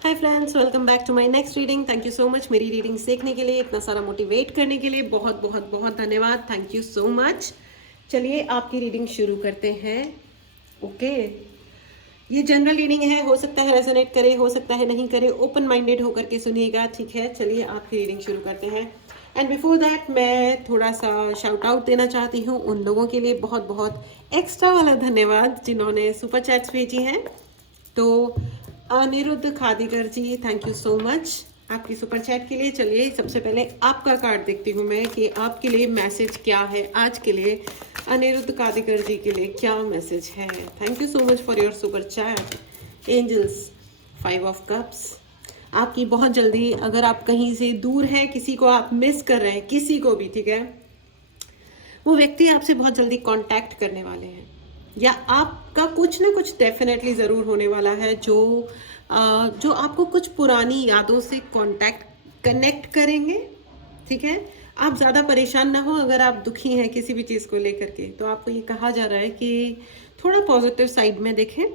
Hi friends, welcome back to my next reading. Thank you so much मेरी readings देखने के लिए, इतना सारा मोटिवेट करने के लिए बहुत बहुत बहुत धन्यवाद। Thank you so much. चलिए आपकी रीडिंग शुरू करते हैं। ओके, ये जनरल रीडिंग है, हो सकता है रेजोनेट करे, हो सकता है नहीं करे। ओपन माइंडेड होकर के सुनिएगा, ठीक है। चलिए आपकी रीडिंग शुरू करते हैं। एंड बिफोर दैट मैं थोड़ा सा शाउट आउट देना चाहती हूँ उन लोगों के लिए, बहुत बहुत एक्स्ट्रा वाला धन्यवाद जिन्होंने सुपर चैट्स भेजी हैं। तो अनिरुद्ध खादीकर जी, थैंक यू सो मच आपकी सुपर चैट के लिए। चलिए सबसे पहले आपका कार्ड देखती हूँ मैं कि आपके लिए मैसेज क्या है आज के लिए। अनिरुद्ध खादीकर जी के लिए क्या मैसेज है? Thank you so much for your super chat. Angels, 5 of cups. आपकी बहुत जल्दी, अगर आप कहीं से दूर हैं, किसी को आप मिस कर रहे हैं, किसी को भी, ठीक है, वो व्यक्ति आपसे बहुत जल्दी कांटेक्ट करने वाले हैं, या आपका कुछ ना कुछ डेफिनेटली ज़रूर होने वाला है जो आपको कुछ पुरानी यादों से कनेक्ट करेंगे, ठीक है। आप ज़्यादा परेशान ना हो अगर आप दुखी हैं किसी भी चीज़ को लेकर के, तो आपको ये कहा जा रहा है कि थोड़ा पॉजिटिव साइड में देखें,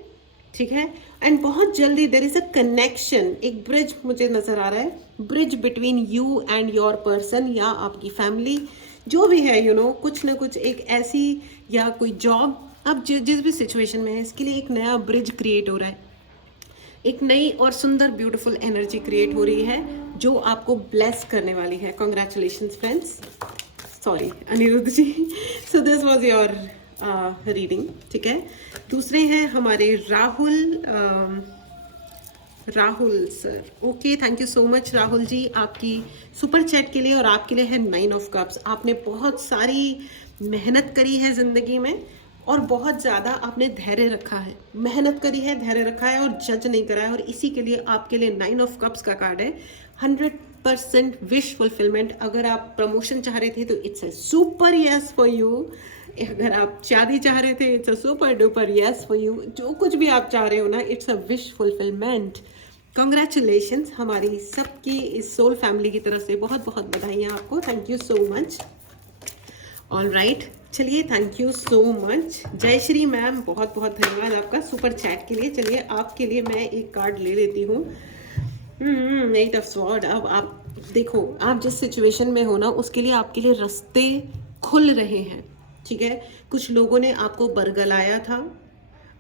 ठीक है। एंड बहुत जल्दी देयर इज़ अ कनेक्शन, एक ब्रिज मुझे नज़र आ रहा है, bridge between you and your person या आपकी फैमिली, जो भी है, कुछ ना कुछ एक ऐसी, या कोई जॉब, अब जिस भी सिचुएशन में है, इसके लिए एक नया ब्रिज क्रिएट हो रहा है। एक नई और सुंदर ब्यूटीफुल एनर्जी क्रिएट हो रही है जो आपको ब्लेस करने वाली है। Congratulations friends, sorry Aniruddh ji. So this was your reading, ठीक है। दूसरे हैं हमारे Rahul sir. Okay, thank you so much Rahul ji आपकी सुपर चैट के लिए। और आपके लिए है 9 ऑफ कप्स। आपने बहुत सारी मेहनत करी है ज़िंदगी में, और बहुत ज़्यादा आपने धैर्य रखा है, मेहनत करी है, धैर्य रखा है, और जज नहीं करा है, और इसी के लिए आपके लिए 9 ऑफ कप्स का कार्ड है। 100% विश फुलफिलमेंट। अगर आप प्रमोशन चाह रहे थे तो it's a super yes for you. अगर आप शादी चाह रहे थे, it's a super duper yes for you. जो कुछ भी आप चाह रहे हो ना, it's a wish fulfilment. Congratulations हमारी सबकी इस सोल फैमिली की तरफ से बहुत बहुत बधाइयाँ आपको। Thank you so much. All right, चलिए, थैंक यू सो मच जय श्री मैम, बहुत बहुत धन्यवाद आपका सुपर चैट के लिए। चलिए आपके लिए मैं एक कार्ड ले लेती हूँ। 8 ऑफ स्वॉर्ड। अब आप देखो, आप जिस सिचुएशन में हो ना, उसके लिए आपके लिए रास्ते खुल रहे हैं, ठीक है। कुछ लोगों ने आपको बरगलाया था,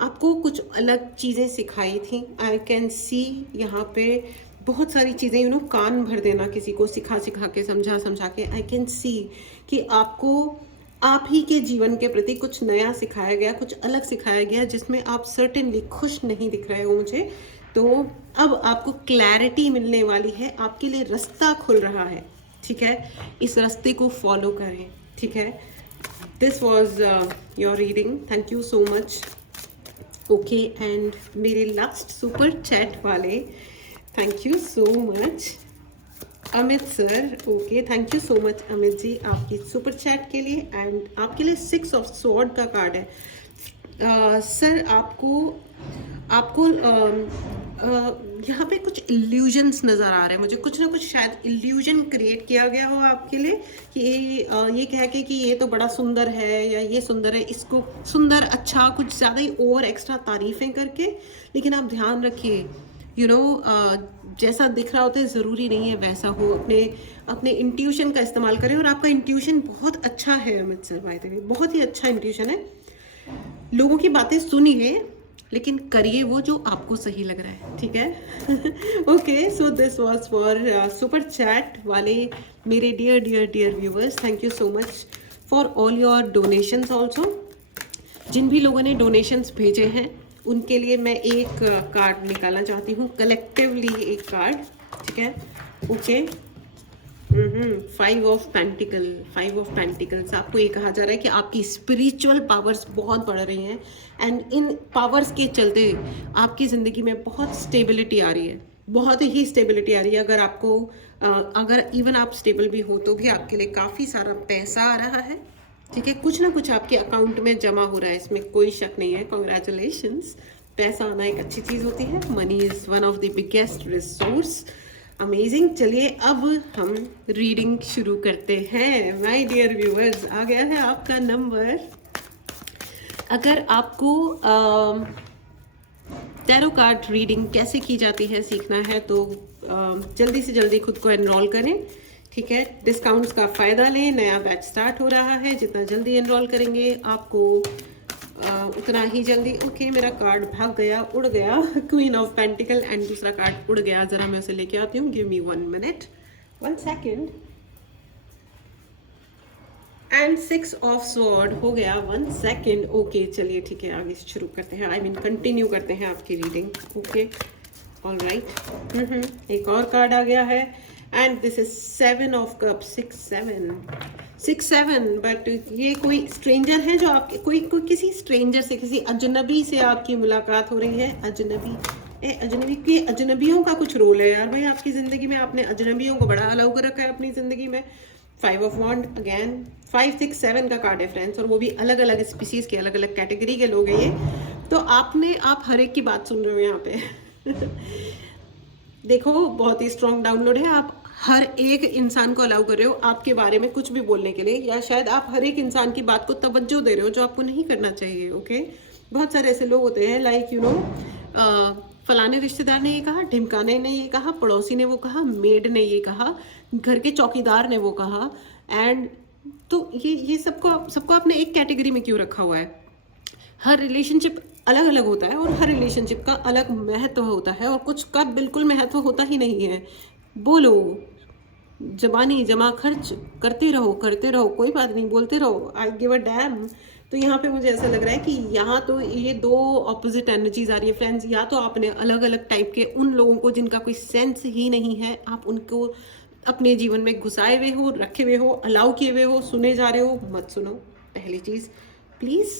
आपको कुछ अलग चीज़ें सिखाई थी। आई कैन सी यहाँ पे बहुत सारी चीज़ें, कान भर देना किसी को, सिखा सिखा के, समझा समझा के। आई कैन सी कि आपको आप ही के जीवन के प्रति कुछ नया सिखाया गया, कुछ अलग सिखाया गया, जिसमें आप सर्टेनली खुश नहीं दिख रहे हो मुझे। तो अब आपको क्लैरिटी मिलने वाली है, आपके लिए रास्ता खुल रहा है, ठीक है। इस रास्ते को फॉलो करें, ठीक है। This was your reading, thank you so much. Okay, and मेरे लास्ट सुपर चैट वाले, thank you so much Amit sir. Okay, thank you so much Amit ji आपकी सुपर चैट के लिए। एंड आपके लिए 6 ऑफ स्वॉर्ड का कार्ड है। सर आपको आपको यहाँ पे कुछ इल्यूजन्स नज़र आ रहे हैं मुझे, कुछ ना कुछ शायद इल्यूजन क्रिएट किया गया हो आपके लिए, कि ये कह के कि ये तो बड़ा सुंदर है, या ये सुंदर है, इसको सुंदर, अच्छा, कुछ ज़्यादा ही ओवर एक्स्ट्रा तारीफ़ें करके। लेकिन आप ध्यान रखिए, जैसा दिख रहा होता है ज़रूरी नहीं है वैसा हो। अपने इंट्यूशन का इस्तेमाल करें, और आपका इंट्यूशन बहुत अच्छा है Amit sir, by the way बहुत ही अच्छा इंट्यूशन है। लोगों की बातें सुनिए, लेकिन करिए वो जो आपको सही लग रहा है, ठीक है। Okay, so this was for super chat वाले मेरे dear dear dear viewers. Thank you so much for all your donations also. जिन भी लोगों ने डोनेशंस भेजे हैं उनके लिए मैं एक कार्ड निकालना चाहती हूँ, कलेक्टिवली एक कार्ड, ठीक है। Okay, 5 of pentacles. आपको ये कहा जा रहा है कि आपकी स्पिरिचुअल पावर्स बहुत बढ़ रही हैं, एंड इन पावर्स के चलते आपकी ज़िंदगी में बहुत स्टेबिलिटी आ रही है, बहुत ही स्टेबिलिटी आ रही है। अगर इवन आप स्टेबल भी हो तो भी आपके लिए काफ़ी सारा पैसा आ रहा है, ठीक है। कुछ ना कुछ आपके अकाउंट में जमा हो रहा है, इसमें कोई शक नहीं है। कॉन्ग्रेचुलेशंस, पैसा आना एक अच्छी चीज़ होती है। Money is one of the biggest resource. Amazing. चलिए अब हम रीडिंग शुरू करते हैं। माय डियर व्यूअर्स, आ गया है आपका नंबर। अगर आपको टैरो कार्ड रीडिंग कैसे की जाती है सीखना है तो जल्दी से जल्दी खुद को एनरोल करें, ठीक है। डिस्काउंट्स का फ़ायदा लें, नया बैच स्टार्ट हो रहा है, जितना जल्दी एनरोल करेंगे आपको उतना ही जल्दी। ओके, मेरा कार्ड भाग गया, उड़ गया, क्वीन ऑफ पेंटिकल, एंड दूसरा कार्ड उड़ गया, ज़रा मैं उसे लेके आती हूँ, give me 1 minute, 1 second. And 6 of sword हो गया, 1 सेकेंड। ओके चलिए ठीक है, आगे से शुरू करते हैं, आई मीन कंटिन्यू करते हैं आपकी रीडिंग। ओके ऑल राइट, एक और कार्ड आ गया है and this is 7 of cup, 6 7 but ये कोई स्ट्रेंजर है जो आपके कोई किसी स्ट्रेंजर से, किसी अजनबी से आपकी मुलाकात हो रही है। अजनबी के अजनबियों का कुछ रोल है यार भाई आपकी ज़िंदगी में, आपने अजनबियों को बड़ा अलाउ कर रखा है अपनी ज़िंदगी में। 5 ऑफ वॉन्ड अगेन, 5 6 7 का कार्ड है फ्रेंड्स, और वो भी अलग अलग स्पीसीज़ के, अलग अलग कैटेगरी के लोग हैं ये। तो आप हर एक की बात सुन रहे हो यहाँ पे देखो बहुत ही स्ट्रॉन्ग डाउनलोड है, आप हर एक इंसान को अलाउ कर रहे हो आपके बारे में कुछ भी बोलने के लिए, या शायद आप हर एक इंसान की बात को तवज्जो दे रहे हो जो आपको नहीं करना चाहिए। ओके, बहुत सारे ऐसे लोग होते हैं लाइक यू नो, फलाने रिश्तेदार ने ये कहा, ढिमकाने ने ये कहा, पड़ोसी ने वो कहा, मेड ने ये कहा, घर के चौकीदार ने वो कहा, एंड तो ये सबको आपने एक कैटेगरी में क्यों रखा हुआ है? हर रिलेशनशिप अलग अलग होता है और हर रिलेशनशिप का अलग महत्व होता है, और कुछ का बिल्कुल महत्व होता ही नहीं है। बोलो, जबानी जमा खर्च करते रहो, कोई बात नहीं, बोलते रहो, आई गिव अ डैम। तो यहाँ पे मुझे ऐसा लग रहा है कि यहाँ तो ये 2 ऑपोजिट एनर्जीज आ रही है फ्रेंड्स। या तो आपने अलग अलग टाइप के उन लोगों को जिनका कोई सेंस ही नहीं है, आप उनको अपने जीवन में घुसाए हुए हो, रखे हुए हो, अलाउ किए हुए हो, सुने जा रहे हो, मत सुनो। पहली चीज़, प्लीज़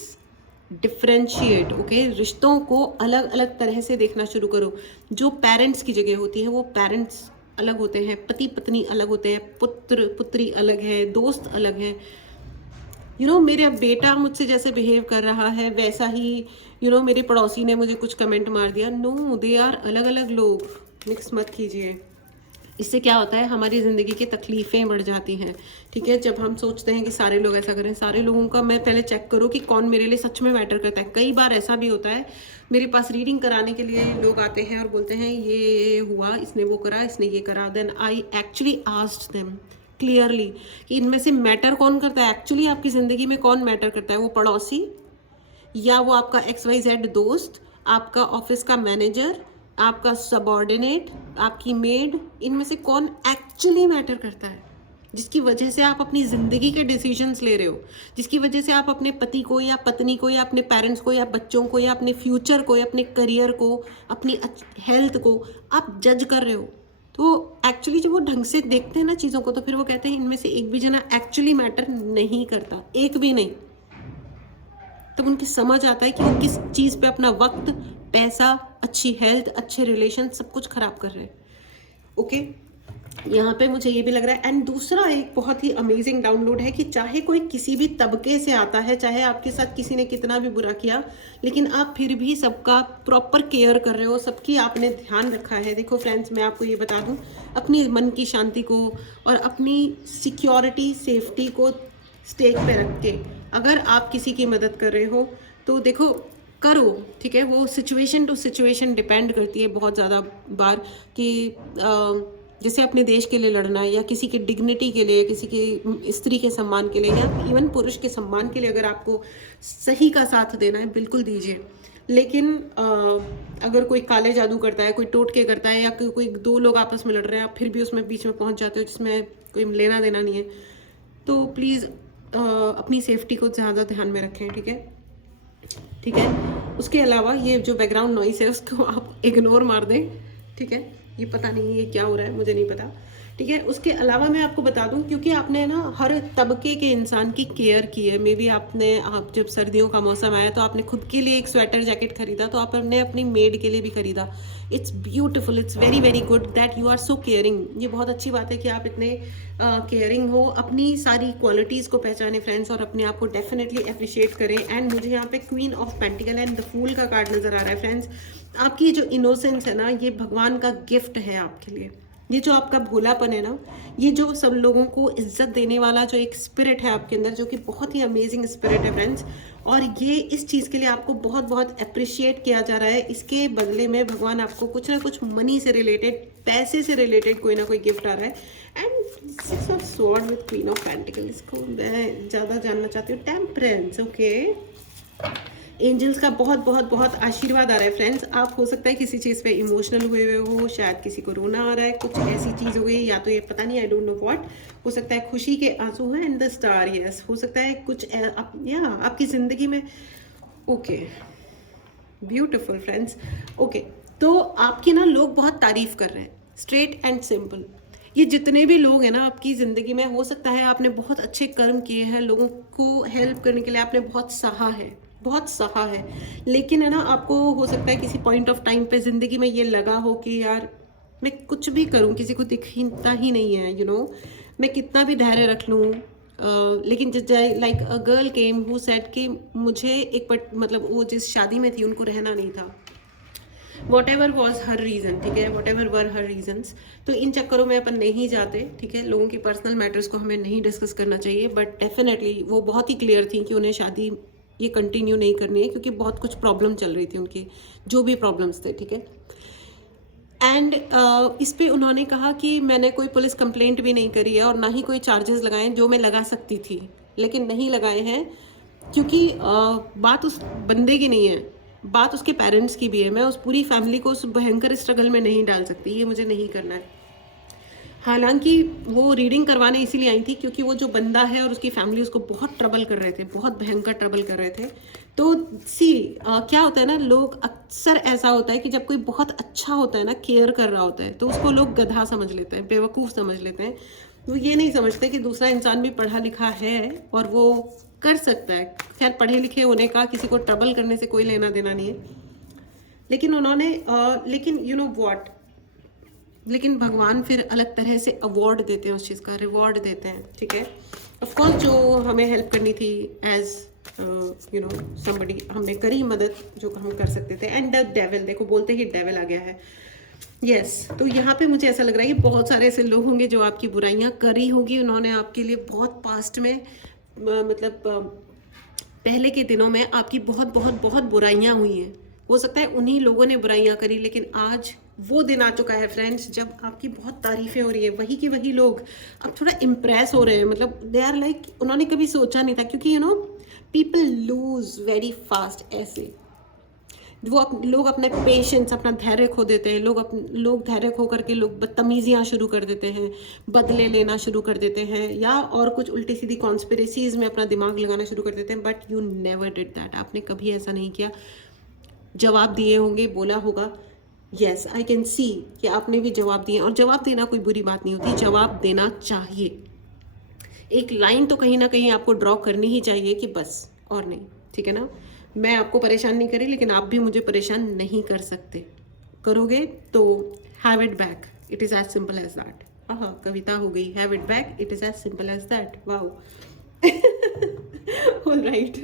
डिफ्रेंशिएट। ओके, रिश्तों को अलग अलग तरह से देखना शुरू करो। जो पेरेंट्स की जगह होती है वो पेरेंट्स अलग होते हैं, पति पत्नी अलग होते हैं, पुत्र पुत्री अलग है, दोस्त अलग है। यू नो मेरा बेटा मुझसे जैसे बिहेव कर रहा है वैसा ही यू नो मेरे पड़ोसी ने मुझे कुछ कमेंट मार दिया। नो, दे आर अलग अलग लोग, मिक्स मत कीजिए। इससे क्या होता है, हमारी ज़िंदगी की तकलीफ़ें बढ़ जाती हैं, ठीक है। जब हम सोचते हैं कि सारे लोग ऐसा करें, सारे लोगों का मैं पहले चेक करूँ कि कौन मेरे लिए सच में मैटर करता है। कई बार ऐसा भी होता है, मेरे पास रीडिंग कराने के लिए लोग आते हैं और बोलते हैं ये हुआ, इसने वो करा, इसने ये करा। Then I actually asked them clearly कि इनमें से मैटर कौन करता है, एक्चुअली आपकी ज़िंदगी में कौन मैटर करता है, वो पड़ोसी या वो आपका XYZ दोस्त, आपका ऑफिस का मैनेजर, आपका सबॉर्डिनेट, आपकी मेड, इनमें से कौन एक्चुअली मैटर करता है, जिसकी वजह से आप अपनी ज़िंदगी के डिसीजंस ले रहे हो, जिसकी वजह से आप अपने पति को या पत्नी को या अपने पेरेंट्स को या बच्चों को या अपने फ्यूचर को या अपने करियर को, अपनी हेल्थ को आप जज कर रहे हो। तो एक्चुअली जब वो ढंग से देखते हैं ना चीज़ों को, तो फिर वो कहते हैं इनमें से एक भी जना एक्चुअली मैटर नहीं करता, एक भी नहीं। तब उनकी समझ आता है कि वो किस चीज़ पे अपना वक्त, पैसा, अच्छी हेल्थ, अच्छे रिलेशन सब कुछ खराब कर रहे हैं। ओके, यहाँ पे मुझे ये भी लग रहा है। एंड दूसरा एक बहुत ही अमेजिंग डाउनलोड है कि चाहे कोई किसी भी तबके से आता है, चाहे आपके साथ किसी ने कितना भी बुरा किया, लेकिन आप फिर भी सबका प्रॉपर केयर कर रहे हो, सबकी आपने ध्यान रखा है। देखो फ्रेंड्स, मैं आपको ये बता दूँ, अपनी मन की शांति को और अपनी सिक्योरिटी, सेफ्टी को स्टेक पे रख के अगर आप किसी की मदद कर रहे हो तो देखो करो, ठीक है। वो सिचुएशन टू सिचुएशन डिपेंड करती है बहुत ज़्यादा बार कि जैसे अपने देश के लिए लड़ना या किसी की डिग्निटी के लिए, किसी की स्त्री के सम्मान के लिए या इवन पुरुष के सम्मान के लिए अगर आपको सही का साथ देना है, बिल्कुल दीजिए। लेकिन अगर कोई काले जादू करता है, कोई टोटके करता है, या कोई 2 लोग आपस में लड़ रहे हैं, आप फिर भी उसमें बीच में पहुंच जाते हो जिसमें कोई लेना देना नहीं है, तो प्लीज़ अपनी सेफ्टी को ज़्यादा ध्यान में रखें, ठीक है, ठीक है। उसके अलावा ये जो बैकग्राउंड नॉइस है उसको आप इग्नोर मार दें, ठीक है। ये पता नहीं ये क्या हो रहा है, मुझे नहीं पता, ठीक है। उसके अलावा मैं आपको बता दूं, क्योंकि आपने ना हर तबके के इंसान की केयर की है। मे बी आप जब सर्दियों का मौसम आया तो आपने खुद के लिए एक स्वेटर जैकेट खरीदा, तो आपने अपनी मेड के लिए भी खरीदा। It's beautiful, it's very very good that you are so caring. ये बहुत अच्छी बात है कि आप इतने केयरिंग हो। अपनी सारी क्वालिटीज़ को पहचाने फ्रेंड्स, और अपने आप को डेफिनेटली अप्रिशिएट करें। एंड मुझे यहाँ पे queen of pentacles and the fool का कार्ड नज़र आ रहा है फ्रेंड्स। आपकी जो इनोसेंस है ना, ये भगवान का गिफ्ट है आपके लिए, ये जो आपका भोलापन है ना, ये जो सब लोगों को इज्जत देने वाला जो एक स्पिरिट है आपके अंदर, जो कि बहुत ही अमेजिंग स्पिरिट है फ्रेंड्स, और ये इस चीज़ के लिए आपको बहुत बहुत अप्रिशिएट किया जा रहा है। इसके बदले में भगवान आपको कुछ ना कुछ मनी से रिलेटेड, पैसे से रिलेटेड कोई ना कोई गिफ्ट आ रहा है। And 6 of sword with queen of pentacle, इसको मैं ज़्यादा जानना चाहती हूँ। Temperance, okay. एंजल्स का बहुत बहुत बहुत आशीर्वाद आ रहा है फ्रेंड्स। आप हो सकता है किसी चीज़ पे इमोशनल हुए हुए हो, शायद किसी को रोना आ रहा है, कुछ ऐसी चीज़ हो गई, या तो ये पता नहीं, आई डोंट नो व्हाट। हो सकता है खुशी के आंसू हैं एंड द स्टार, यस। हो सकता है कुछ या आपकी ज़िंदगी में, ओके, ब्यूटिफुल फ्रेंड्स। ओके, तो आपकी ना लोग बहुत तारीफ कर रहे हैं, स्ट्रेट एंड सिंपल। ये जितने भी लोग हैं ना आपकी ज़िंदगी में, हो सकता है आपने बहुत अच्छे कर्म किए हैं, लोगों को हेल्प करने के लिए आपने बहुत सहा है, बहुत सहा है। लेकिन है ना, आपको हो सकता है किसी पॉइंट ऑफ टाइम पे ज़िंदगी में ये लगा हो कि यार मैं कुछ भी करूं, किसी को दिखता ही नहीं है, यू नो, मैं कितना भी धैर्य रख लूं। लेकिन like a girl came who said कि मुझे एक मतलब वो जिस शादी में थी उनको रहना नहीं था। Whatever was her reason, ठीक है, whatever were her reasons. तो इन चक्करों में अपन नहीं जाते, ठीक है। लोगों की पर्सनल मैटर्स को हमें नहीं डिस्कस करना चाहिए, बट डेफिनेटली वो बहुत ही क्लियर थी कि उन्हें शादी ये कंटिन्यू नहीं करनी है, क्योंकि बहुत कुछ प्रॉब्लम चल रही थी उनकी, जो भी प्रॉब्लम्स थे, ठीक है। एंड इस पे उन्होंने कहा कि मैंने कोई पुलिस कंप्लेंट भी नहीं करी है और ना ही कोई चार्जेस लगाए, जो मैं लगा सकती थी लेकिन नहीं लगाए हैं, क्योंकि बात उस बंदे की नहीं है, बात उसके पेरेंट्स की भी है। मैं उस पूरी फैमिली को उस भयंकर स्ट्रगल में नहीं डाल सकती, ये मुझे नहीं करना है। हालांकि वो रीडिंग करवाने इसीलिए आई थी क्योंकि वो जो बंदा है और उसकी फैमिली उसको बहुत ट्रबल कर रहे थे, बहुत भयंकर ट्रबल कर रहे थे। तो क्या होता है ना, लोग अक्सर ऐसा होता है कि जब कोई बहुत अच्छा होता है ना, केयर कर रहा होता है, तो उसको लोग गधा समझ लेते हैं, बेवकूफ़ समझ लेते हैं। वो ये नहीं समझते कि दूसरा इंसान भी पढ़ा लिखा है और वो कर सकता है। खैर, पढ़े लिखे होने का किसी को ट्रबल करने से कोई लेना देना नहीं है। लेकिन उन्होंने लेकिन यू नो व्हाट, लेकिन भगवान फिर अलग तरह से अवार्ड देते हैं, उस चीज़ का रिवॉर्ड देते हैं, ठीक है। ऑफकोर्स जो हमें हेल्प करनी थी एज यू नो समबडी, हमने करी मदद जो हम कर सकते थे। एंड द डेविल, देखो बोलते ही डेविल आ गया है, यस। तो यहाँ पे मुझे ऐसा लग रहा है कि बहुत सारे ऐसे लोग होंगे जो आपकी बुराइयाँ करी होंगी उन्होंने आपके लिए बहुत पास्ट में, मतलब पहले के दिनों में आपकी बहुत बहुत बहुत बुराइयाँ हुई हैं। हो सकता है उन्हीं लोगों ने बुराइयाँ करी, लेकिन आज वो दिन आ चुका है फ्रेंड्स जब आपकी बहुत तारीफें हो रही है। वही के वही लोग अब थोड़ा इम्प्रेस हो रहे हैं, मतलब दे आर लाइक, उन्होंने कभी सोचा नहीं था, क्योंकि you know people lose very fast. ऐसे लोग अपने पेशेंस, अपना धैर्य खो देते हैं। लोग धैर्य खो करके लोग बदतमीजियाँ शुरू कर देते हैं, बदले लेना शुरू कर देते हैं, या और कुछ उल्टी सीधी कॉन्स्पिरेसीज में अपना दिमाग लगाना शुरू कर देते हैं। But you never did that, आपने कभी ऐसा नहीं किया। जवाब दिए होंगे, बोला होगा, यस आई कैन सी कि आपने भी जवाब दिए। और जवाब देना कोई बुरी बात नहीं होती, जवाब देना चाहिए। एक लाइन तो कहीं ना कहीं आपको ड्रॉ करनी ही चाहिए कि बस, और नहीं, ठीक है ना। मैं आपको परेशान नहीं करी, लेकिन आप भी मुझे परेशान नहीं कर सकते। करोगे तो have it back, it is as simple as that. हाँ, कविता हो गई, have it back, it is as simple as that. Wow, alright.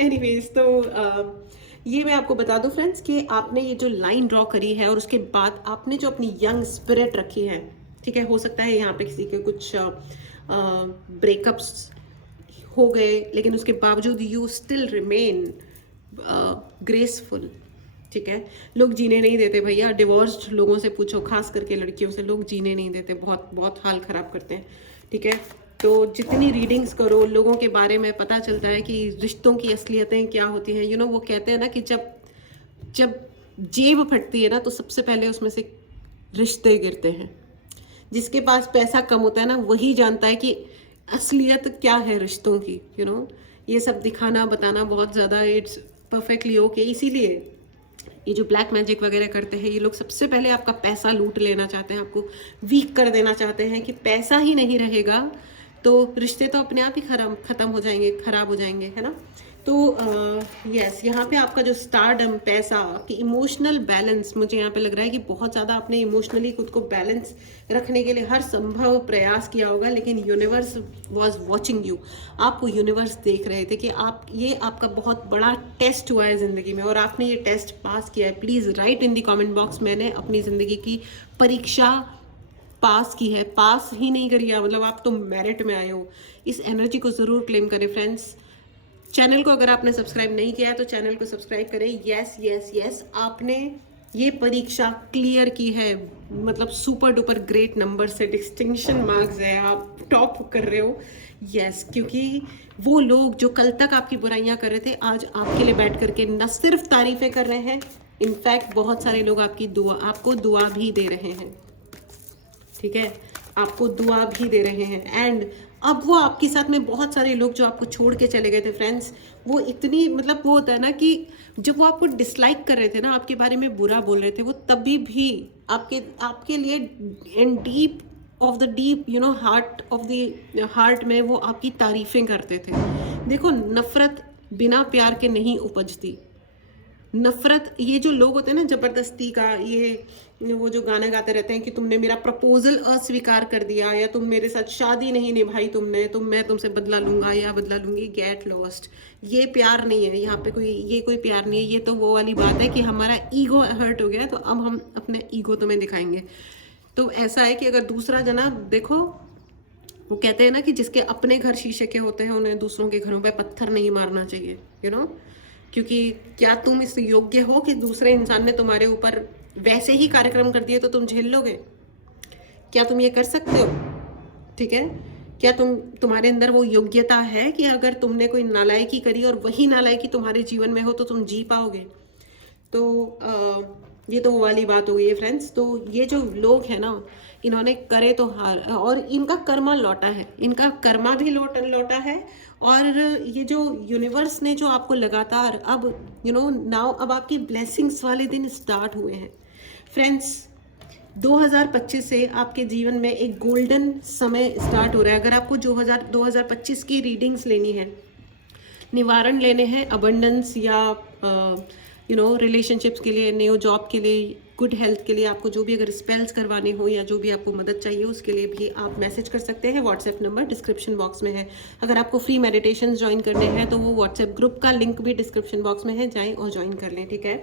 Anyways, तो ये मैं आपको बता दूं फ्रेंड्स कि आपने ये जो लाइन ड्रॉ करी है और उसके बाद आपने जो अपनी यंग स्पिरिट रखी है, ठीक है। हो सकता है यहाँ पे किसी के कुछ ब्रेकअप्स हो गए, लेकिन उसके बावजूद यू स्टिल रिमेन ग्रेसफुल, ठीक है। लोग जीने नहीं देते भैया, डिवोर्स्ड लोगों से पूछो, खास करके लड़कियों से, लोग जीने नहीं देते, बहुत बहुत हाल ख़राब करते हैं, ठीक है। तो जितनी रीडिंग्स करो, लोगों के बारे में पता चलता है कि रिश्तों की असलियतें क्या होती हैं। यू नो वो कहते हैं ना कि जब जेब फटती है ना, तो सबसे पहले उसमें से रिश्ते गिरते हैं। जिसके पास पैसा कम होता है ना, वही जानता है कि असलियत क्या है रिश्तों की। यू नो ये सब दिखाना बताना बहुत ज़्यादा, इट्स परफेक्टली ओके। इसीलिए ये जो ब्लैक मैजिक वगैरह करते हैं, ये लोग सबसे पहले आपका पैसा लूट लेना चाहते हैं, आपको वीक कर देना चाहते हैं कि पैसा ही नहीं रहेगा तो रिश्ते तो अपने आप ही ख़त्म हो जाएंगे, ख़राब हो जाएंगे, है ना। तो यस, यहाँ पे आपका जो स्टारडम, पैसा, आपकी इमोशनल बैलेंस, मुझे यहाँ पे लग रहा है कि बहुत ज़्यादा आपने इमोशनली खुद को बैलेंस रखने के लिए हर संभव प्रयास किया होगा, लेकिन यूनिवर्स वॉज वॉचिंग यू। आपको यूनिवर्स देख रहे थे कि ये आपका बहुत बड़ा टेस्ट हुआ है ज़िंदगी में और आपने ये टेस्ट पास किया है। Please write in the comment box, मैंने अपनी ज़िंदगी की परीक्षा पास की है, पास ही नहीं करी है, मतलब आप तो मेरिट में आए हो। इस एनर्जी को ज़रूर क्लेम करें फ्रेंड्स। चैनल को अगर आपने सब्सक्राइब नहीं किया है तो चैनल को सब्सक्राइब करें। यस यस यस, आपने ये परीक्षा क्लियर की है, मतलब सुपर डुपर ग्रेट नंबर से, डिस्टिंक्शन मार्क्स है, आप टॉप कर रहे हो। यस, क्योंकि वो लोग जो कल तक आपकी बुराइयां कर रहे थे आज आपके लिए बैठ करके न सिर्फ तारीफें कर रहे हैं, इनफैक्ट बहुत सारे लोग आपको दुआ भी दे रहे हैं। ठीक है, आपको दुआ भी दे रहे हैं। एंड अब वो आपके साथ में बहुत सारे लोग जो आपको छोड़ के चले गए थे फ्रेंड्स, वो इतनी, मतलब वो होता है ना कि जब वो आपको डिसलाइक कर रहे थे ना, आपके बारे में बुरा बोल रहे थे, वो तभी भी आपके लिए इन deep of the deep heart of the heart में वो आपकी तारीफें करते थे। देखो, नफरत बिना प्यार के नहीं उपजती। नफरत, ये जो लोग होते हैं ना जबरदस्ती का, ये वो जो गाना गाते रहते हैं कि तुमने मेरा प्रपोजल अस्वीकार कर दिया, या तुम मेरे साथ शादी नहीं निभाई तुमने, मैं तुमसे बदला लूंगा या बदला लूंगी, गेट लॉस्ट। ये प्यार नहीं है यहाँ पे, कोई प्यार नहीं है। ये तो वो वाली बात है कि हमारा ईगो हर्ट हो गया तो अब हम अपने ईगो तुम्हें दिखाएंगे। तो ऐसा है कि अगर दूसरा जना, देखो वो कहते हैं ना कि जिसके अपने घर शीशे के होते हैं उन्हें दूसरों के घरों पे पत्थर नहीं मारना चाहिए, क्योंकि क्या तुम इस योग्य हो कि दूसरे इंसान ने तुम्हारे ऊपर वैसे ही कार्यक्रम कर दिए तो तुम झेल लोगे? क्या तुम ये कर सकते हो? ठीक है, क्या तुम्हारे अंदर वो योग्यता है कि अगर तुमने कोई नालायकी करी और वही नालायकी तुम्हारे जीवन में हो तो तुम जी पाओगे? तो ये तो वो वाली बात हो गई है फ्रेंड्स। तो ये जो लोग हैं ना, इन्होंने करे तो हार, और इनका कर्मा लौटा है, इनका कर्मा भी लौटा है। और ये जो यूनिवर्स ने जो आपको लगातार अब नाउ अब आपकी ब्लेसिंग्स वाले दिन स्टार्ट हुए हैं फ्रेंड्स। 2025 से आपके जीवन में एक गोल्डन समय स्टार्ट हो रहा है। अगर आपको 2025 की रीडिंग्स लेनी है, निवारण लेने हैं अबंडेंस या रिलेशनशिप्स के लिए, न्यू जॉब के लिए, गुड हेल्थ के लिए, आपको जो भी अगर स्पेल्स करवाने हो या जो भी आपको मदद चाहिए उसके लिए भी आप मैसेज कर सकते हैं। व्हाट्सएप नंबर डिस्क्रिप्शन बॉक्स में है। अगर आपको फ्री मेडिटेशन ज्वाइन करने हैं तो वो व्हाट्सएप ग्रुप का लिंक भी डिस्क्रिप्शन बॉक्स में है, जाएं और ज्वाइन कर लें। ठीक है,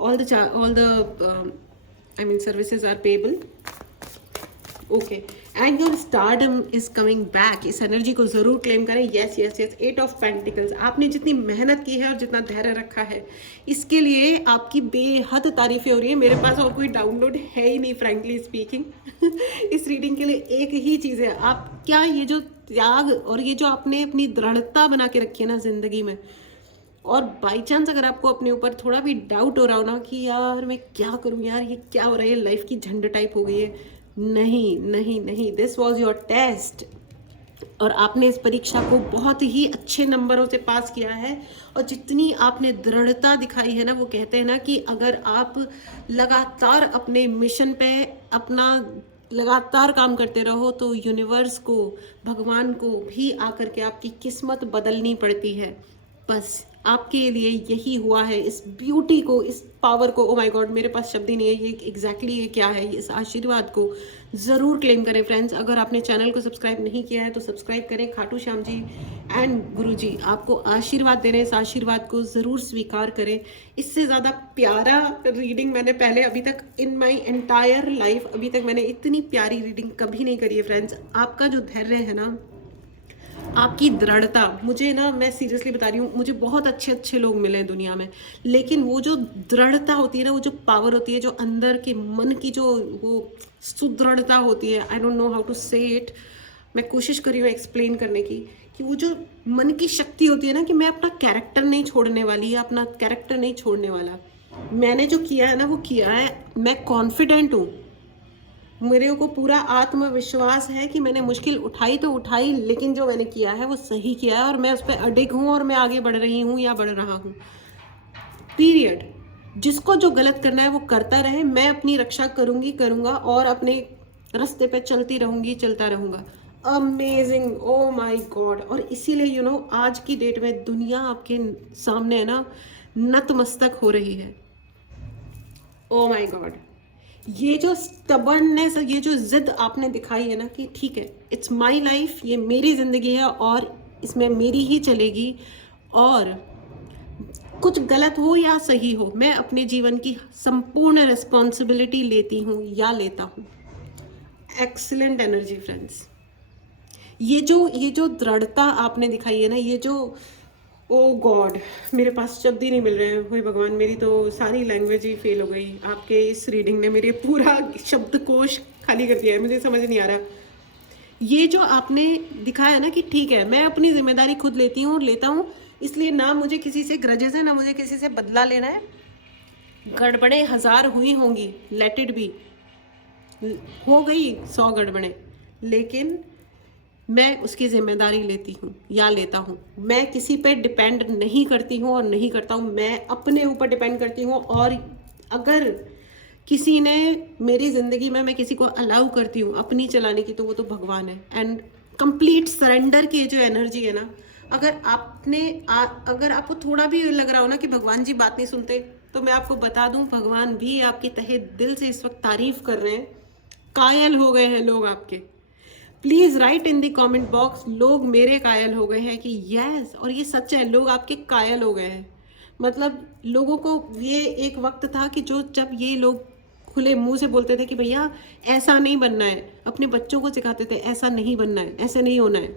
all the services are payable. Okay, and your stardom is coming back. इस एनर्जी को जरूर क्लेम करें। Yes yes yes, 8 of pentacles. आपने जितनी मेहनत की है और जितना धैर्य रखा है, इसके लिए आपकी बेहद तारीफें हो रही है। मेरे पास और कोई डाउनलोड है ही नहीं फ्रैंकली स्पीकिंग। इस रीडिंग के लिए एक ही चीज़ है, आप क्या ये जो त्याग और ये जो आपने अपनी दृढ़ता बना के रखी है ना जिंदगी में, और बाई चांस अगर आपको अपने ऊपर थोड़ा भी डाउट हो रहा हो ना कि यार मैं क्या करूँ, यार ये क्या हो रहा है, लाइफ की झंड टाइप हो गई है, नहीं नहीं नहीं, दिस वॉज योर टेस्ट। और आपने इस परीक्षा को बहुत ही अच्छे नंबरों से पास किया है। और जितनी आपने दृढ़ता दिखाई है ना, वो कहते हैं ना कि अगर आप लगातार अपने मिशन पे अपना लगातार काम करते रहो तो यूनिवर्स को, भगवान को भी आकर के आपकी किस्मत बदलनी पड़ती है। बस आपके लिए यही हुआ है। इस ब्यूटी को, इस पावर को, ओ माय गॉड, मेरे पास शब्द ही नहीं है, ये एग्जैक्टली ये क्या है, इस आशीर्वाद को ज़रूर क्लेम करें फ्रेंड्स। अगर आपने चैनल को सब्सक्राइब नहीं किया है तो सब्सक्राइब करें। खाटू श्याम जी एंड गुरु जी आपको आशीर्वाद दे रहे हैं, इस आशीर्वाद को ज़रूर स्वीकार करें। इससे ज़्यादा प्यारा रीडिंग मैंने पहले अभी तक इन माई एंटायर लाइफ, अभी तक मैंने इतनी प्यारी रीडिंग कभी नहीं करी है फ्रेंड्स। आपका जो धैर्य है ना, आपकी दृढ़ता, मुझे ना, मैं सीरियसली बता रही हूँ, मुझे बहुत अच्छे अच्छे लोग मिले हैं दुनिया में, लेकिन वो जो दृढ़ता होती है ना, वो जो पावर होती है, जो अंदर के मन की जो वो सुदृढ़ता होती है, I don't know how to say it, मैं कोशिश कर रही हूँ एक्सप्लेन करने की, कि वो जो मन की शक्ति होती है ना कि मैं अपना कैरेक्टर नहीं छोड़ने वाली, या अपना कैरेक्टर नहीं छोड़ने वाला। मैंने जो किया है ना वो किया है, मैं कॉन्फिडेंट हूँ, मेरे को पूरा आत्मविश्वास है कि मैंने मुश्किल उठाई तो उठाई, लेकिन जो मैंने किया है वो सही किया है, और मैं उस पर अडिग हूँ और मैं आगे बढ़ रही हूँ या बढ़ रहा हूँ, पीरियड। जिसको जो गलत करना है वो करता रहे, मैं अपनी रक्षा करूँगा और अपने रास्ते पे चलती रहूँगी, चलता रहूँगा। Amazing, O my God. और इसीलिए आज की डेट में दुनिया आपके सामने है ना नतमस्तक हो रही है। ओ माय गॉड, ये जो स्टबर्ननेस, ये जो जिद आपने दिखाई है ना कि ठीक है, इट्स माय लाइफ, ये मेरी ज़िंदगी है और इसमें मेरी ही चलेगी, और कुछ गलत हो या सही हो, मैं अपने जीवन की संपूर्ण रिस्पॉन्सिबिलिटी लेती हूँ या लेता हूँ। Excellent energy friends. ये जो दृढ़ता आपने दिखाई है ना, ये जो, ओ गॉड, मेरे पास शब्द ही नहीं मिल रहे हैं। हे भगवान, मेरी तो सारी लैंग्वेज ही फेल हो गई। आपके इस रीडिंग ने मेरे पूरा शब्दकोश खाली कर दिया है, मुझे समझ नहीं आ रहा। ये जो आपने दिखाया ना कि ठीक है, मैं अपनी जिम्मेदारी खुद लेती हूँ और लेता हूँ, इसलिए ना मुझे किसी से ग्रजेस है, ना मुझे किसी से बदला लेना है। गड़बड़ें 1000 हुई होंगी, लेट इट बी, हो गई 100 गड़बड़ें, लेकिन मैं उसकी जिम्मेदारी लेती हूँ या लेता हूँ। मैं किसी पे डिपेंड नहीं करती हूँ और नहीं करता हूँ, मैं अपने ऊपर डिपेंड करती हूँ। और अगर किसी ने मेरी ज़िंदगी में, मैं किसी को अलाउ करती हूँ अपनी चलाने की, तो वो तो भगवान है। एंड कंप्लीट सरेंडर की जो एनर्जी है ना, अगर अगर आपको थोड़ा भी लग रहा हो ना कि भगवान जी बात नहीं सुनते, तो मैं आपको बता दूं, भगवान भी आपके तहे दिल से इस वक्त तारीफ कर रहे हैं। कायल हो गए हैं लोग आपके। Please right in the comment box, लोग मेरे कायल हो गए हैं कि यस, और ये सच है, लोग आपके कायल हो गए हैं। मतलब लोगों को ये एक वक्त था कि जब ये लोग खुले मुंह से बोलते थे कि भैया ऐसा नहीं बनना है, अपने बच्चों को सिखाते थे ऐसा नहीं बनना है, ऐसे नहीं होना है,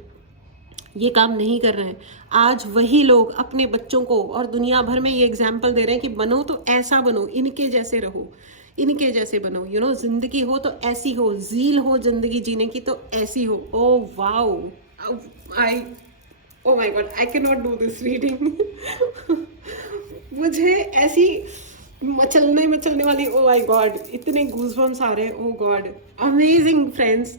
ये काम नहीं कर रहे हैं। आज वही लोग अपने बच्चों को और दुनिया भर में ये एग्जाम्पल दे रहे हैं कि बनो तो ऐसा बनो, इनके जैसे रहो, इनके जैसे बनो, जिंदगी हो तो ऐसी हो, जील हो जिंदगी जीने की तो ऐसी हो। Oh wow, I, oh my god, I can not do this reading. मुझे ऐसी मचलने वाली, ओ माय गॉड, इतने गूज़बम्स आ रहे हैं, oh god, amazing friends.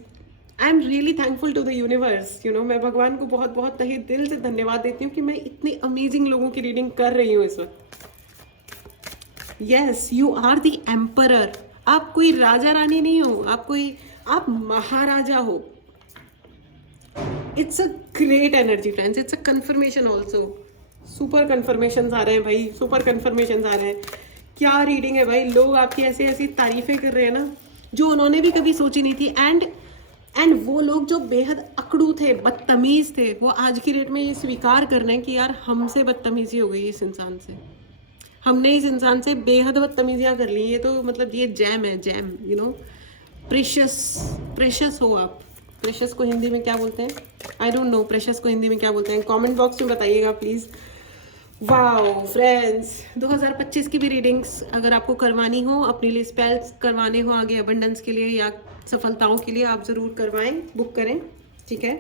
I am really thankful to the universe, मैं भगवान को बहुत बहुत तहे दिल से धन्यवाद देती हूँ कि मैं इतने अमेजिंग लोगों की रीडिंग कर रही हूँ इस वक्त। Yes, you are the emperor. आप कोई राजा रानी नहीं हो, आप महाराजा हो। It's a great energy friends, it's a confirmation also. Super confirmation आ रहे हैं भाई, सुपर कन्फर्मेशन आ रहे हैं। क्या रीडिंग है भाई, लोग आपकी ऐसी ऐसी तारीफें कर रहे हैं ना, जो उन्होंने भी कभी सोची नहीं थी। एंड वो लोग जो बेहद अकड़ू थे, बदतमीज थे, वो आज की डेट में ये स्वीकार कर रहे हैं कि यार हमसे बदतमीजी हो गई इस इंसान से, हमने इस इंसान से बेहद बदतमीजियाँ कर ली। ये तो मतलब ये जैम है, जैम, प्रेशियस, प्रेशियस हो आप। प्रेशियस को हिंदी में क्या बोलते हैं, आई डोंट नो, प्रेशियस को हिंदी में क्या बोलते हैं, कमेंट बॉक्स में बताइएगा प्लीज़। वाओ फ्रेंड्स, 2025 की भी रीडिंग्स अगर आपको करवानी हो, अपने लिए स्पेल्स करवाने हो आगे अबंडेंस के लिए या सफलताओं के लिए, आप ज़रूर करवाएं, बुक करें, ठीक है।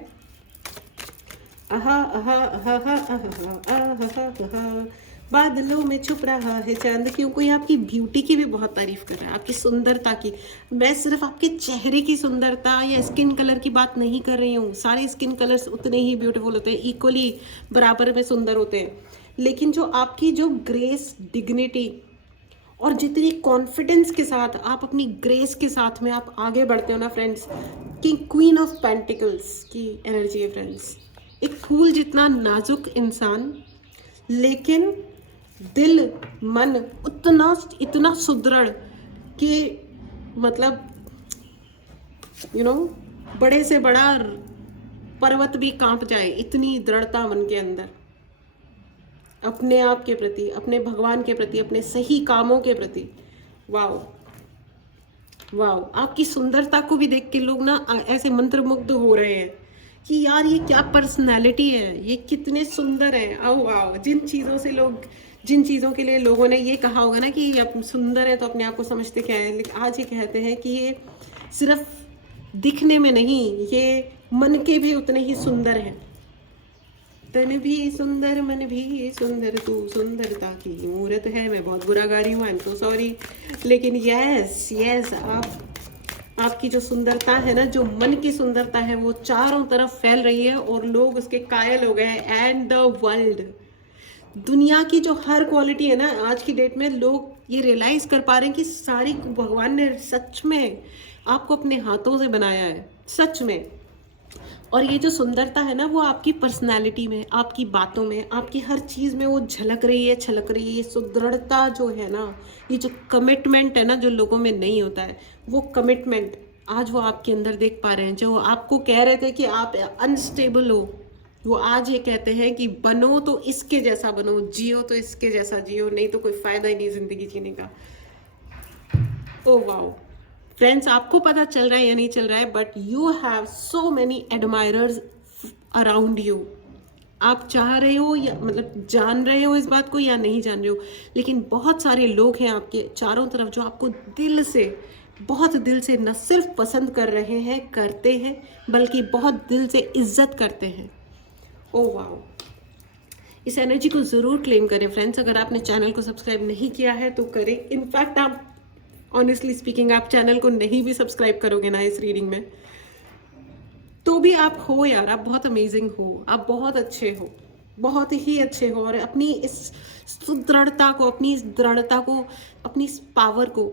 आहा आहा आहा आहा आहा आहा, बादलों में छुप रहा है चांद। क्यों, कोई आपकी ब्यूटी की भी बहुत तारीफ कर रहा है, आपकी सुंदरता की। मैं सिर्फ आपके चेहरे की सुंदरता या स्किन कलर की बात नहीं कर रही हूँ, सारे स्किन कलर्स उतने ही ब्यूटीफुल होते हैं, इक्वली बराबर में सुंदर होते हैं। लेकिन जो आपकी जो ग्रेस, डिग्निटी और जितनी कॉन्फिडेंस के साथ आप अपनी ग्रेस के साथ में आप आगे बढ़ते हो ना फ्रेंड्स, कि क्वीन ऑफ पेंटिकल्स की एनर्जी है फ्रेंड्स। एक फूल जितना नाजुक इंसान, लेकिन दिल मन इतना सुदृढ़ कि मतलब बड़े से बड़ा पर्वत भी कांप जाए, इतनी दृढ़ता मन के अंदर, अपने आप के प्रति, अपने भगवान के प्रति, अपने सही कामों के प्रति। वाओ वाओ, आपकी सुंदरता को भी देख के लोग ना ऐसे मंत्रमुग्ध हो रहे हैं कि यार ये क्या पर्सनैलिटी है, ये कितने सुंदर है। आओ आओ, जिन चीज़ों के लिए लोगों ने ये कहा होगा ना कि आप सुंदर है तो अपने आप को समझते क्या है, लेकिन आज ये कहते हैं कि ये सिर्फ दिखने में नहीं, ये मन के भी उतने ही सुंदर हैं। तन भी सुंदर, मन भी सुंदर, तू सुंदरता की मूरत है। मैं बहुत बुरा गा रही हूँ, आई एम सो सॉरी, लेकिन यस यस, आपकी जो सुंदरता है ना, जो मन की सुंदरता है, वो चारों तरफ फैल रही है और लोग उसके कायल हो गए हैं। एंड द वर्ल्ड, दुनिया की जो हर क्वालिटी है ना, आज की डेट में लोग ये रियलाइज कर पा रहे हैं कि सारी भगवान ने सच में आपको अपने हाथों से बनाया है, सच में। और ये जो सुंदरता है ना, वो आपकी पर्सनालिटी में, आपकी बातों में, आपकी हर चीज़ में वो झलक रही है, छलक रही है। ये सुदृढ़ता जो है ना, ये जो कमिटमेंट है ना, जो लोगों में नहीं होता है, वो कमिटमेंट आज वो आपके अंदर देख पा रहे हैं। जो आपको कह रहे थे कि आप अनस्टेबल हो, वो आज ये कहते हैं कि बनो तो इसके जैसा बनो, जियो तो इसके जैसा जियो, नहीं तो कोई फ़ायदा ही नहीं ज़िंदगी जीने का। ओ वाओ, फ्रेंड्स, आपको पता चल रहा है या नहीं चल रहा है, but you have so many admirers around you. आप चाह रहे हो या मतलब जान रहे हो इस बात को या नहीं जान रहे हो, लेकिन बहुत सारे लोग हैं आपके चारों तरफ जो आपको दिल से, बहुत दिल से न सिर्फ पसंद कर रहे हैं, करते हैं, बल्कि बहुत दिल से इज्जत करते हैं। ओह वाओ, इस एनर्जी को ज़रूर क्लेम करें फ्रेंड्स। अगर आपने चैनल को सब्सक्राइब नहीं किया है तो करें। इनफैक्ट आप ऑनेस्टली स्पीकिंग आप चैनल को नहीं भी सब्सक्राइब करोगे ना इस रीडिंग में, तो भी आप हो यार, आप बहुत अमेजिंग हो, आप बहुत अच्छे हो, बहुत ही अच्छे हो। और अपनी इस सुदृढ़ता को, अपनी इस दृढ़ता को, अपनी इस पावर को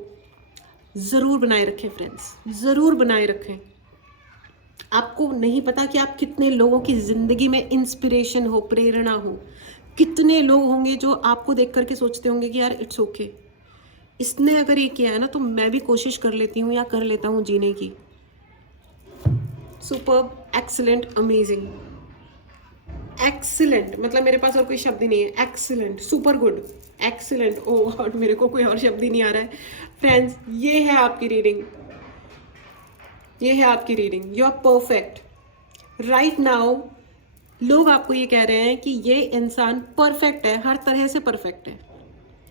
ज़रूर बनाए रखें फ्रेंड्स, ज़रूर बनाए रखें। आपको नहीं पता कि आप कितने लोगों की ज़िंदगी में इंस्पिरेशन हो, प्रेरणा हो। कितने लोग होंगे जो आपको देख करके सोचते होंगे कि यार इट्स ओके, इसने अगर ये किया है ना तो मैं भी कोशिश कर लेती हूँ या कर लेता हूँ जीने की। सुपर्ब, एक्सीलेंट, अमेजिंग, एक्सीलेंट, मतलब मेरे पास और कोई शब्द ही नहीं है। एक्सीलेंट, सुपर गुड, एक्सीलेंट, ओ गॉड, मेरे को कोई और शब्द ही नहीं आ रहा है। फ्रेंड्स, ये है आपकी रीडिंग, ये है आपकी reading. You are perfect right now. लोग आपको ये कह रहे हैं कि ये इंसान परफेक्ट है, हर तरह से परफेक्ट है।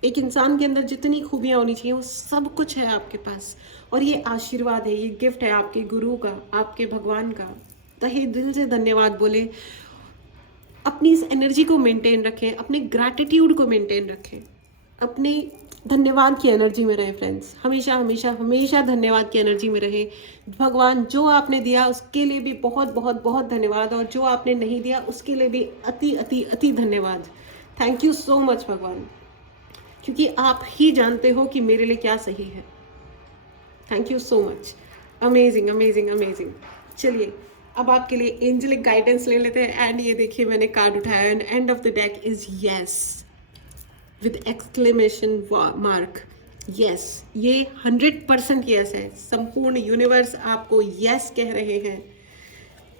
एक इंसान के अंदर जितनी खूबियाँ होनी चाहिए वो सब कुछ है आपके पास। और ये आशीर्वाद है, ये गिफ्ट है आपके गुरु का, आपके भगवान का। तहे दिल से धन्यवाद बोले। अपनी इस एनर्जी को मेंटेन रखें, अपने ग्रैटिट्यूड को मेंटेन रखें, अपने धन्यवाद की एनर्जी में रहें फ्रेंड्स। हमेशा हमेशा हमेशा धन्यवाद की एनर्जी में रहें। भगवान जो आपने दिया उसके लिए भी बहुत बहुत बहुत धन्यवाद, और जो आपने नहीं दिया उसके लिए भी अति अति अति धन्यवाद। थैंक यू सो मच भगवान, क्योंकि आप ही जानते हो कि मेरे लिए क्या सही है। Thank you so much, amazing amazing amazing. चलिए अब आपके लिए एंजेलिक गाइडेंस ले लेते हैं। एंड ये देखिए मैंने कार्ड उठाया, and end of the deck is yes with exclamation mark. Yes, ये 100% यस है। संपूर्ण यूनिवर्स आपको यस कह रहे हैं।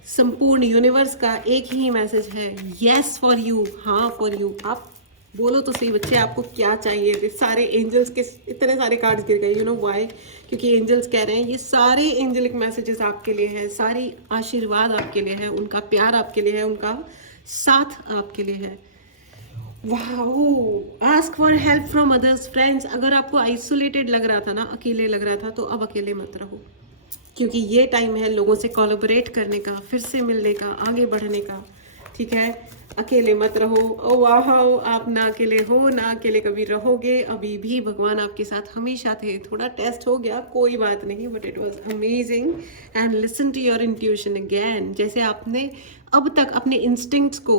संपूर्ण यूनिवर्स का एक ही मैसेज है, यस फॉर यू, हाँ फॉर यू। आप बोलो तो सही बच्चे, आपको क्या चाहिए। सारे एंजल्स के इतने सारे कार्ड्स गिर गए, यू नो व्हाई? क्योंकि एंजल्स कह रहे हैं ये सारे एंजेलिक मैसेजेस आपके लिए हैं, सारी आशीर्वाद आपके लिए है, उनका प्यार आपके लिए है, उनका साथ आपके लिए है। Wow, ask for help from others. Friends, अगर आपको आइसोलेटेड लग रहा था ना, अकेले लग रहा था, तो अब अकेले मत रहो, क्योंकि ये टाइम है लोगों से कोलैबोरेट करने का, फिर से मिलने का, आगे बढ़ने का। ठीक है, अकेले मत रहो। ओ वाह, आप ना अकेले हो, ना अकेले कभी रहोगे। अभी भी भगवान आपके साथ हमेशा थे। थोड़ा टेस्ट हो गया, कोई बात नहीं, but it was amazing. And listen to your intuition again. जैसे आपने अब तक अपने इंस्टिंक्ट्स को,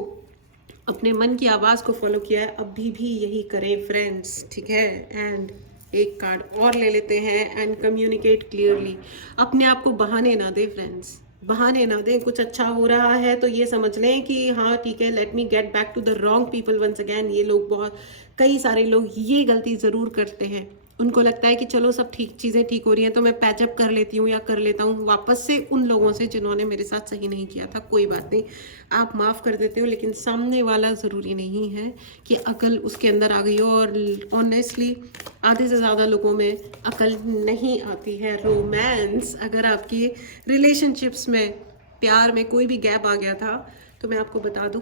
अपने मन की आवाज़ को फॉलो किया है, अभी भी यही करें फ्रेंड्स। ठीक है, एंड एक कार्ड और ले लेते हैं। And communicate clearly. अपने आप को बहाने ना दे फ्रेंड्स, बहाने ना दें। कुछ अच्छा हो रहा है तो ये समझ लें कि हाँ ठीक है, let me get back to the wrong people once again. ये लोग बहुत, कई सारे लोग ये गलती ज़रूर करते हैं। उनको लगता है कि चलो सब ठीक, चीज़ें ठीक हो रही हैं तो मैं पैचअप कर लेती हूँ या कर लेता हूँ वापस से उन लोगों से जिन्होंने मेरे साथ सही नहीं किया था। कोई बात नहीं, आप माफ़ कर देते हो, लेकिन सामने वाला ज़रूरी नहीं है कि अकल उसके अंदर आ गई हो। और ऑनेस्टली आधे से ज़्यादा लोगों में अकल नहीं आती है। रोमांस, अगर आपकी रिलेशनशिप्स में, प्यार में कोई भी गैप आ गया था तो मैं आपको बता दूँ,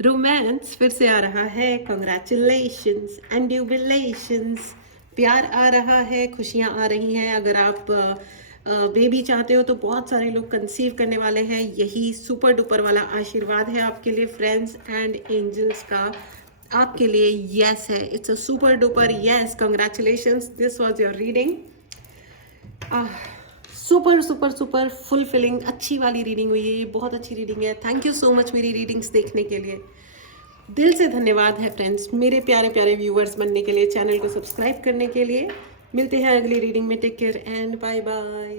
रोमांस फिर से आ रहा है। Congratulations and jubilations. प्यार आ रहा है, खुशियाँ आ रही हैं। अगर आप बेबी चाहते हो तो बहुत सारे लोग कंसीव करने वाले हैं। यही सुपर डुपर वाला आशीर्वाद है आपके लिए फ्रेंड्स। एंड एंजल्स का आपके लिए यस है। It's a super duper yes. Congratulations, this was your reading. Super super super fulfilling, अच्छी वाली रीडिंग हुई है ये, बहुत अच्छी रीडिंग है। थैंक यू सो मच मेरी रीडिंग्स देखने के लिए। दिल से धन्यवाद है फ्रेंड्स, मेरे प्यारे प्यारे व्यूवर्स बनने के लिए, चैनल को सब्सक्राइब करने के लिए। मिलते हैं अगली रीडिंग में। Take care and bye bye.